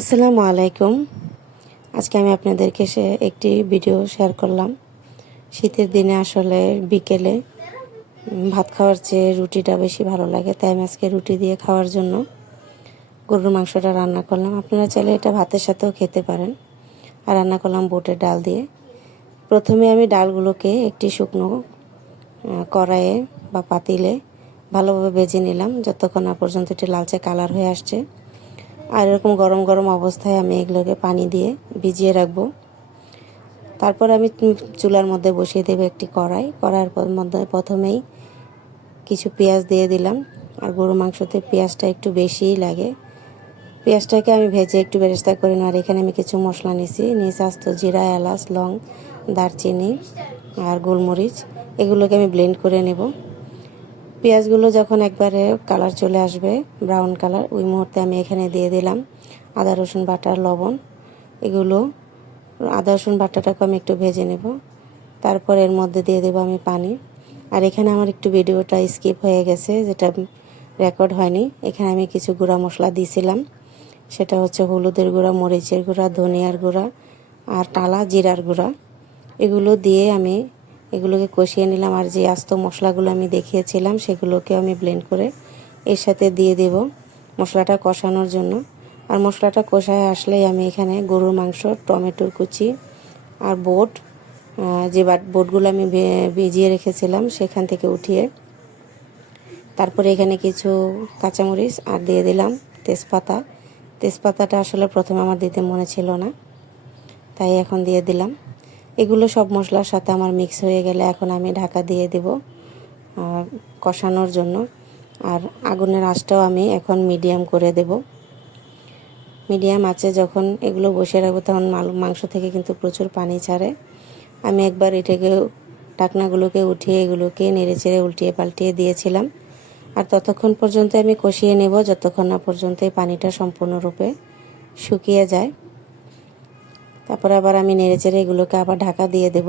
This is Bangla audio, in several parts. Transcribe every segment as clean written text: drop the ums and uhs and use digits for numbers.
আসসালামু আলাইকুম। আজকে আমি আপনাদেরকে একটি ভিডিও শেয়ার করলাম। শীতের দিনে আসলে বিকেলে ভাত খাওয়ার চেয়ে রুটিটা বেশি ভালো লাগে, তাই আমি আজকে রুটি দিয়ে খাওয়ার জন্য গরুর মাংসটা রান্না করলাম। আপনারা চাইলে এটা ভাতের সাথেও খেতে পারেন। আর রান্না করলাম বুটের ডাল দিয়ে। প্রথমে আমি ডালগুলোকে একটি শুকনো কড়াইয়ে বা পাতিলে ভালোভাবে ভেজে নিলাম, যতক্ষণ না পর্যন্ত এটি লালচে কালার হয়ে আসছে। আর এরকম গরম গরম অবস্থায় আমি এগুলোকে পানি দিয়ে ভিজিয়ে রাখবো। তারপর আমি চুলার মধ্যে বসিয়ে দেবো একটি কড়াইয়ের মধ্যে প্রথমেই কিছু পেঁয়াজ দিয়ে দিলাম। আর গরু মাংসতে পেঁয়াজটা একটু বেশিই লাগে। পেঁয়াজটাকে আমি ভেজে একটু বেরেস্তা করে নিই। আর এখানে আমি কিছু মশলা নিয়েছি আস্ত জিরা, এলাচ, লং, দারচিনি আর গোলমরিচ, এগুলোকে আমি ব্লেন্ড করে নেব। পেঁয়াজগুলো যখন একবারে কালার চলে আসবে, ব্রাউন কালার, ওই মুহূর্তে আমি এখানে দিয়ে দিলাম আদা রসুন বাটা, লবণ। এগুলো আদা রসুন বাটাটাকে আমি একটু ভেজে নেব। তারপর এর মধ্যে দিয়ে দেবো আমি পানি। আর এখানে আমার একটু ভিডিওটা স্কিপ হয়ে গেছে, যেটা রেকর্ড হয়নি। এখানে আমি কিছু গুঁড়া মশলা দিয়েছিলাম, সেটা হচ্ছে হলুদের গুঁড়া, মরিচের গুঁড়া, ধনিয়ার গুঁড়া আর টালা জিরার গুঁড়া। এগুলো দিয়ে আমি এগুলোকে কষিয়ে নিলাম। আর যে আস্ত মশলাগুলো আমি দেখিয়েছিলাম সেগুলোকে আমি ব্লেন্ড করে এর সাথে দিয়ে দেব মশলাটা কষানোর জন্য। আর মশলাটা কষায় আসলেই আমি এখানে গরুর মাংস, টমেটোর কুচি আর যে বোটগুলো আমি ভিজিয়ে রেখেছিলাম সেখান থেকে উঠিয়ে, তারপরে এখানে কিছু কাঁচামরিচ আর দিয়ে দিলাম তেজপাতাটা আসলে প্রথমে আমার দিতে মনে ছিল না, তাই এখন দিয়ে দিলাম। এগুলো সব মশলার সাথে আমার মিক্স হয়ে গেলে এখন আমি ঢাকা দিয়ে দেব কষানোর জন্য। আর আগুনের আঁচটাও আমি এখন মিডিয়াম করে দেব। মিডিয়াম আঁচে যখন এগুলো বসে রাখবো তখন মাংস থেকে কিন্তু প্রচুর পানি ছাড়ে। আমি একবার এটাকে ঢাকনাগুলোকে উঠিয়ে এগুলোকে নেড়েচেড়ে উল্টিয়ে পাল্টিয়ে দিয়েছিলাম। আর ততক্ষণ পর্যন্ত আমি কষিয়ে নেব যতক্ষণ না পর্যন্ত এই পানিটা সম্পূর্ণরূপে শুকিয়ে যায়। তারপর আবার আমি নেড়েচেড়ে এগুলোকে আবার ঢাকা দিয়ে দেব।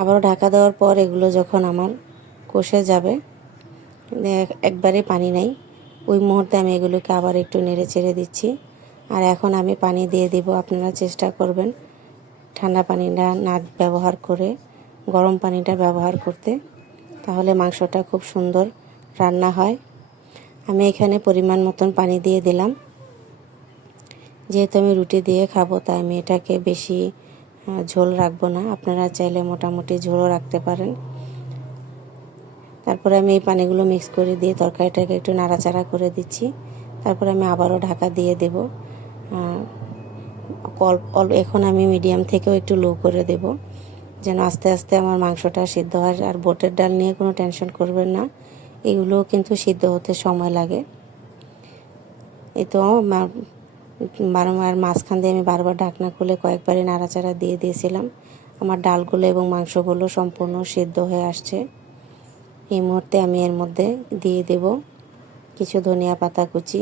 আবারও ঢাকা দেওয়ার পর এগুলো যখন আমার কষে যাবে, একবারে পানি নেই, ওই মুহূর্তে আমি এগুলোকে আবার একটু নেড়েচেড়ে দিচ্ছি। আর এখন আমি পানি দিয়ে দিব। আপনারা চেষ্টা করবেন ঠান্ডা পানিটা না ব্যবহার করে গরম পানিটা ব্যবহার করতে, তাহলে মাংসটা খুব সুন্দর রান্না হয়। আমি এখানে পরিমাণ মতন পানি দিয়ে দিলাম। যেহেতু আমি রুটি দিয়ে খাবো, তাই আমি এটাকে বেশি ঝোল রাখবো না। আপনারা চাইলে মোটামুটি ঝোলও রাখতে পারেন। তারপরে আমি এই পানিগুলো মিক্স করে দিয়ে তরকারিটাকে একটু নাড়াচাড়া করে দিচ্ছি। তারপরে আমি আবারও ঢাকা দিয়ে দেব। এখন আমি মিডিয়াম থেকেও একটু লো করে দেব, যেন আস্তে আস্তে আমার মাংসটা সিদ্ধ হয়। আর বুটের ডাল নিয়ে কোনো টেনশন করবেন না, এগুলোও কিন্তু সিদ্ধ হতে সময় লাগে। এই তো বারবার মাঝখান দিয়ে আমি বারবার ঢাকনা খুলে কয়েকবারই নাড়াচাড়া দিয়ে দিয়েছিলাম। আমার ডালগুলো এবং মাংসগুলো সম্পূর্ণ সিদ্ধ হয়ে আসছে। এই মুহূর্তে আমি এর মধ্যে দিয়ে দেব কিছু ধনিয়া পাতা কুচি।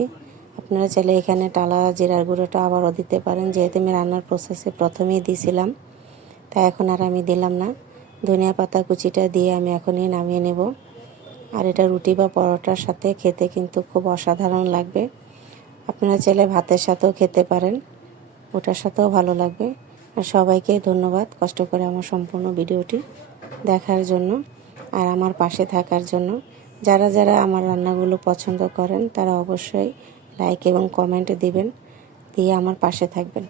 আপনারা চাইলে এখানে টালা জিরার গুঁড়োটা আবারও দিতে পারেন, যেহেতু আমি রান্নার প্রসেসে প্রথমেই দিয়েছিলাম, তাই এখন আর আমি দিলাম না। ধনিয়া পাতা কুচিটা দিয়ে আমি এখনই নামিয়ে নেব। আর এটা রুটি বা পরোটার সাথে খেতে কিন্তু খুব অসাধারণ লাগবে। আপনারা চাইলে ভাতের সাথেও খেতে পারেন, ওটার সাথেও ভালো লাগবে। আর সবাইকে ধন্যবাদ কষ্ট করে আমার সম্পূর্ণ ভিডিওটি দেখার জন্য আর আমার পাশে থাকার জন্য। যারা যারা আমার রান্নাগুলো পছন্দ করেন তারা অবশ্যই লাইক এবং কমেন্ট দিবেন, দিয়ে আমার পাশে থাকবেন।